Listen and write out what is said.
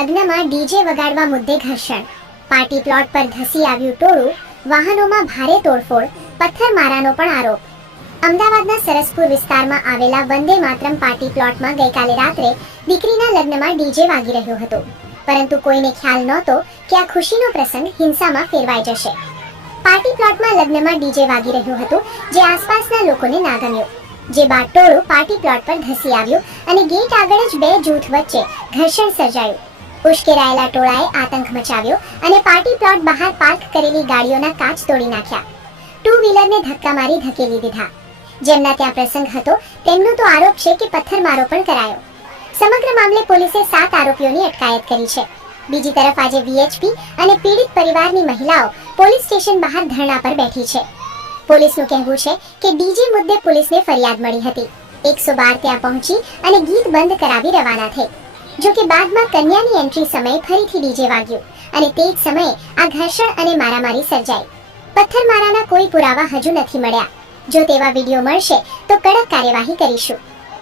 લગ્નમાં ડીજે વગાડવા મુદ્દે ઘર્ષણ, પાર્ટી પ્લોટ પર ધસી આવ્યું ટોળું, વાહનોમાં ભારે તોડફોડ, પથ્થરમારાનો પણ આરોપ. અમદાવાદના સરસપુર વિસ્તારમાં આવેલા વંદે માતરમ પાર્ટી પ્લોટમાં ગઈકાલે રાત્રે દીકરીના લગ્નમાં ડીજે વાગી રહ્યો હતો, પરંતુ કોઈને ખ્યાલ નહોતો કે આ ખુશીનો પ્રસંગ હિંસામાં ફેરવાઈ જશે. પાર્ટી પ્લોટમાં લગ્નમાં ડીજે વાગી રહ્યું હતું, જે આસપાસના લોકોને ના ગમ્યું. જે બાદ ટોળું પાર્ટી પ્લોટ પર ધસી આવ્યું અને ગેટ આગળ જ બે જૂથ વચ્ચે ઘર્ષણ સર્જાયું. ઉશ્કેરાયેલા ટોળાએ આતંક મચાવ્યો અને પાર્ટી પ્લોટ બહાર પાર્ક કરેલી ગાડીઓના કાચ તોડી નાખ્યા. ટુ વ્હીલરને ધક્કા મારી ધકેલી દીધા. જેમના ત્યાં પ્રસંગ હતો તેમનો તો આરોપ છે કે પથ્થરમારો પણ કરાયો. સમગ્ર મામલે પોલીસે 7 આરોપીઓની અટકાયત કરી છે. બીજી તરફ આજે વીએચપી અને પીડિત પરિવારની મહિલાઓ પોલીસ સ્ટેશન બહાર ધરણા પર બેઠી છે. પોલીસનું કહેવું છે કે ડીજે મુદ્દે પોલીસને ફરિયાદ મળી હતી. 112 ત્યાં પહોંચી અને ગીત બંધ કરાવી રવાના થઈ. જો કે બાદમાં કન્યાની એન્ટ્રી સમયે ફરીથી ડીજે વાગ્યું અને તે જ સમયે આ ઘર્ષણ અને મારામારી સર્જાઈ. પથ્થરમારાના કોઈ પુરાવા હજુ નથી મળ્યા. જો તેવા વિડીયો મળશે તો કડક કાર્યવાહી કરીશું.